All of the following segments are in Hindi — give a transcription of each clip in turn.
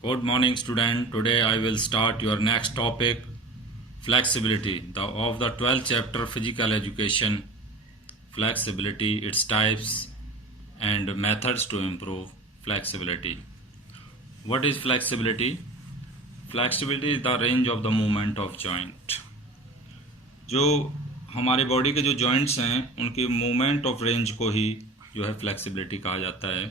Good morning, student. Today I will start your next topic, flexibility. Of the 12th chapter, physical education, flexibility, its types, and methods to improve flexibility. What is flexibility? Flexibility is the range of the movement of joint. जो हमारे बॉडी के जो जॉइंट्स हैं उनकी मूवमेंट ऑफ रेंज को ही जो है फ्लेक्सिबिलिटी कहा जाता है.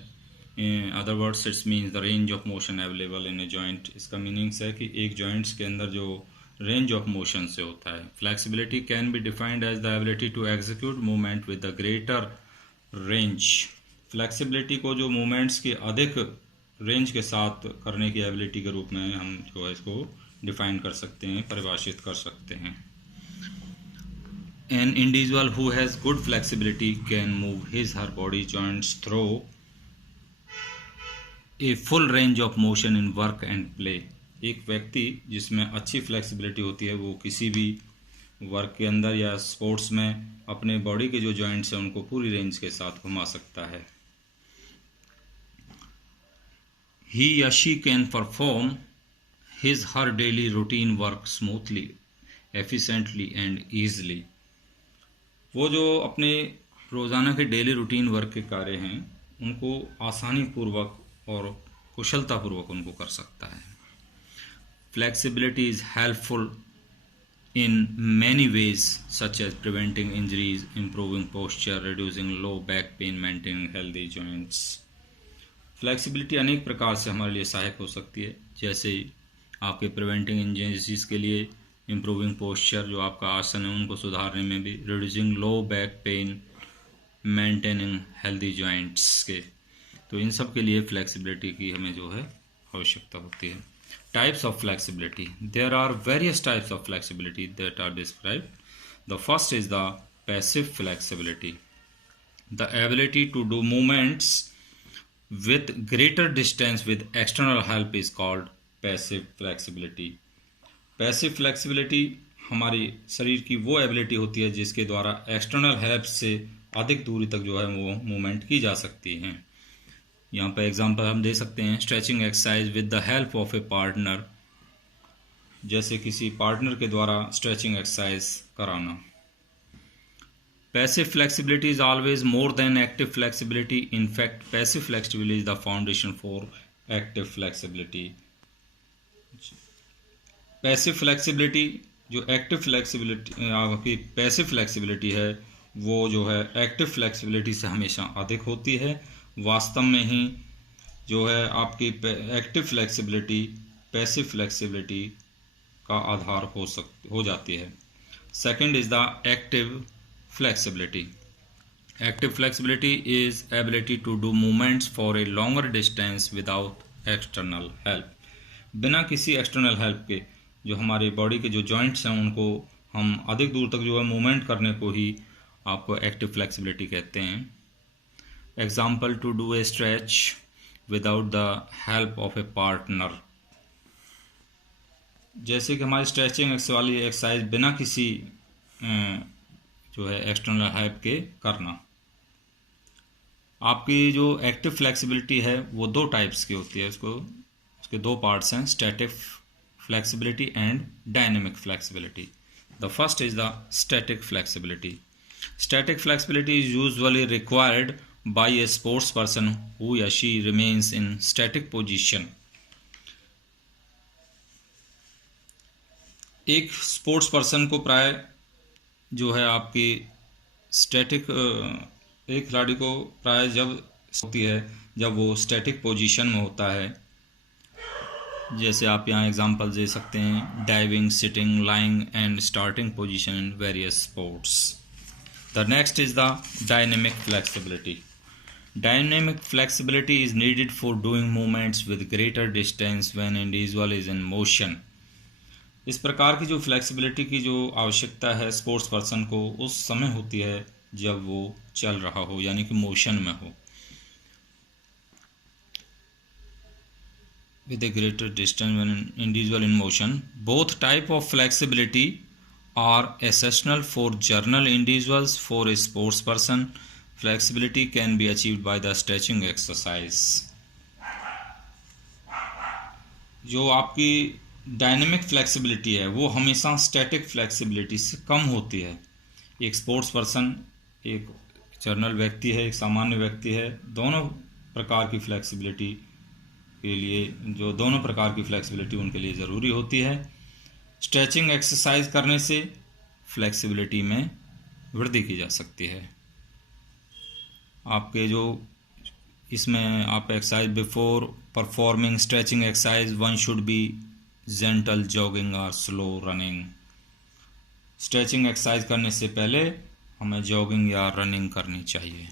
In other words it's means the range of motion available in a joint. इसका मीनिंग्स है कि एक जॉइंट्स के अंदर जो रेंज ऑफ मोशन से होता है. Flexibility can be defined as the ability to execute movement with the greater range. Flexibility को जो मूवमेंट्स की अधिक रेंज के साथ करने की एबिलिटी के रूप में हम जो है इसको डिफाइन कर सकते हैं, परिभाषित कर सकते हैं. An individual who has good flexibility can move his or her body joints through a full range of motion in work and play. एक व्यक्ति जिसमें अच्छी फ्लेक्सिबिलिटी होती है वो किसी भी वर्क के अंदर या स्पोर्ट्स में अपने बॉडी के जो जॉइंट्स हैं उनको पूरी रेंज के साथ घुमा सकता है. He or she can perform his her daily routine work smoothly, efficiently and easily. वो जो अपने रोज़ाना के डेली रूटीन वर्क के कार्य हैं उनको आसानी पूर्वक और कुशलतापूर्वक उनको कर सकता है. Flexibility is helpful in many ways such as preventing injuries, improving posture, reducing low back pain, maintaining healthy joints. Flexibility अनेक प्रकार से हमारे लिए सहायक हो सकती है, जैसे आपके प्रिवेंटिंग इंजरीज के लिए, इम्प्रूविंग पोस्चर जो आपका आसन है उनको सुधारने में भी, reducing low back pain, maintaining healthy joints के. तो इन सब के लिए फ्लेक्सिबिलिटी की हमें जो है आवश्यकता होती है. Types of flexibility. There are various types of flexibility that are described. The first is the passive flexibility. The ability to do movements with greater distance with external help is called passive flexibility. Passive flexibility हमारी शरीर की वो एबिलिटी होती है जिसके द्वारा एक्सटर्नल हेल्प से अधिक दूरी तक जो है वो मूवमेंट की जा सकती हैं. यहाँ पर एग्जांपल हम दे सकते हैं, stretching exercise with the help of A partner, जैसे किसी पार्टनर के द्वारा स्ट्रेचिंग एक्सरसाइज कराना. Passive flexibility is always more than active flexibility. In fact, passive flexibility is the foundation for active flexibility. Passive flexibility जो active flexibility आपकी passive flexibility है वो जो है active flexibility से हमेशा अधिक होती है. वास्तव में ही जो है आपकी active flexibility passive flexibility का आधार हो जाती है. Second is the active flexibility. Active flexibility is ability to do movements for a longer distance without external help. बिना किसी external help के जो हमारी बॉडी के जो joints हैं उनको हम अधिक दूर तक जो है मूवमेंट करने को ही आपको active flexibility कहते हैं. Example, to do a stretch without the help of a partner. जैसे कि हमारी स्ट्रेचिंग वाली एक्सरसाइज बिना किसी जो है एक्सटर्नल हेल्प के करना. आपकी जो एक्टिव फ्लेक्सिबिलिटी है वो दो टाइप्स की होती है. उसके दो पार्ट्स हैं, static flexibility and dynamic flexibility. The first is the static flexibility. Static flexibility is usually required by a sports person who या she remains in static position. एक स्पोर्ट्स पर्सन को प्राय जो है आपकी स्टैटिक, एक खिलाड़ी को प्राय जब होती है जब वो स्टैटिक पोजीशन में होता है. जैसे आप यहाँ एग्जांपल दे सकते हैं, diving, sitting, lying and starting position in various sports. The next is the dynamic flexibility. Dynamic flexibility is needed for doing movements with greater distance when individual is in motion. इस प्रकार की जो फ्लेक्सिबिलिटी की जो आवश्यकता है स्पोर्ट्स पर्सन को उस समय होती है जब वो चल रहा हो, यानी कि मोशन में हो. With a greater distance when individual in motion. Both type of flexibility are essential for general individuals. For a sports person flexibility can be achieved by the stretching exercise. जो आपकी डायनेमिक फ्लेक्सिबिलिटी है वो हमेशा स्टैटिक फ्लेक्सिबिलिटी से कम होती है। एक स्पोर्ट्स पर्सन, एक जर्नल व्यक्ति है, एक सामान्य व्यक्ति है, दोनों प्रकार की फ्लेक्सिबिलिटी के लिए दोनों प्रकार की फ्लेक्सिबिलिटी उनके लिए ज़रूरी होती है। स्ट्रेचिंग एक्सरसाइज करने से फ्लेक्सिबिलिटी में वृद्धि की जा सकती है। आपके जो इसमें आप exercise before performing stretching exercise one should be gentle jogging और स्लो रनिंग। स्ट्रेचिंग एक्सरसाइज करने से पहले हमें जॉगिंग या रनिंग करनी चाहिए।